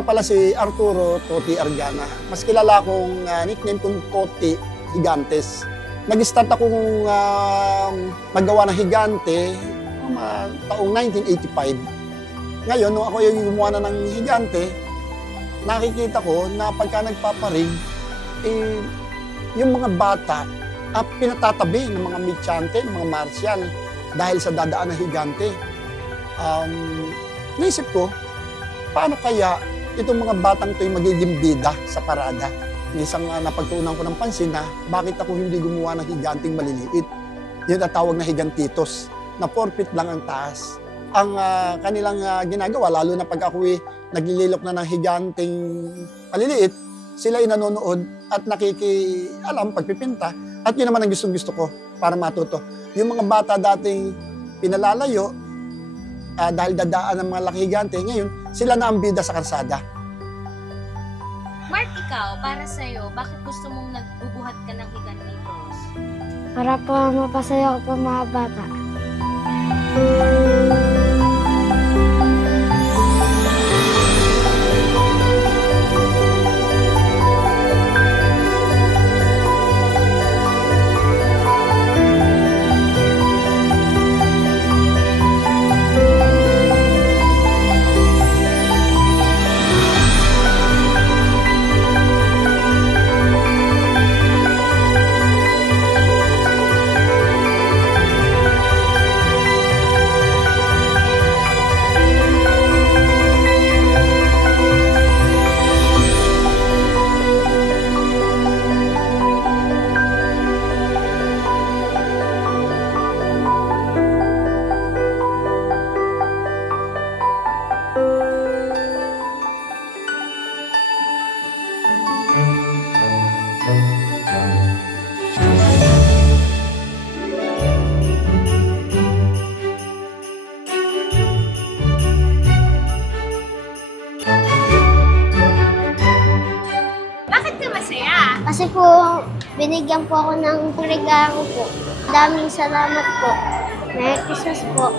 nga pala si Arturo Toti Argana. Mas kilala akong nickname kong Toti Higantes. Nag-start akong maggawa ng higante taong 1985. Ngayon, nung ako yung gumawa na ng higante, nakikita ko na pagka nagpaparig, yung mga bata pinatatabi ng mga mitsyante, ng mga martial dahil sa dadaan ng higante. Naisip ko, paano kaya itong mga batang ito yung magiging bida sa parada? Isang napagtuunan ko ng pansin na bakit ako hindi gumawa ng higanting maliliit. Yung tatawag na higantitos, na 4 feet lang ang taas. Ang kanilang ginagawa, lalo na pag ako'y naglililok na ng higanting maliliit, sila ay nanonood at nakikialam, pagpipinta. At yun naman ang gustong-gusto ko para matuto. Yung mga bata dating pinalalayo, dahil dadaan ng mga laki higante, ngayon sila na ang bida sa kalsada. Mark, ikaw, para sa'yo, bakit gusto mong nagbubuhat ka ng higantitos? Para po mapasaya ko po mga bata. Kasi po, binigyan po ako ng regalo po. Daming salamat po. Merry Christmas po.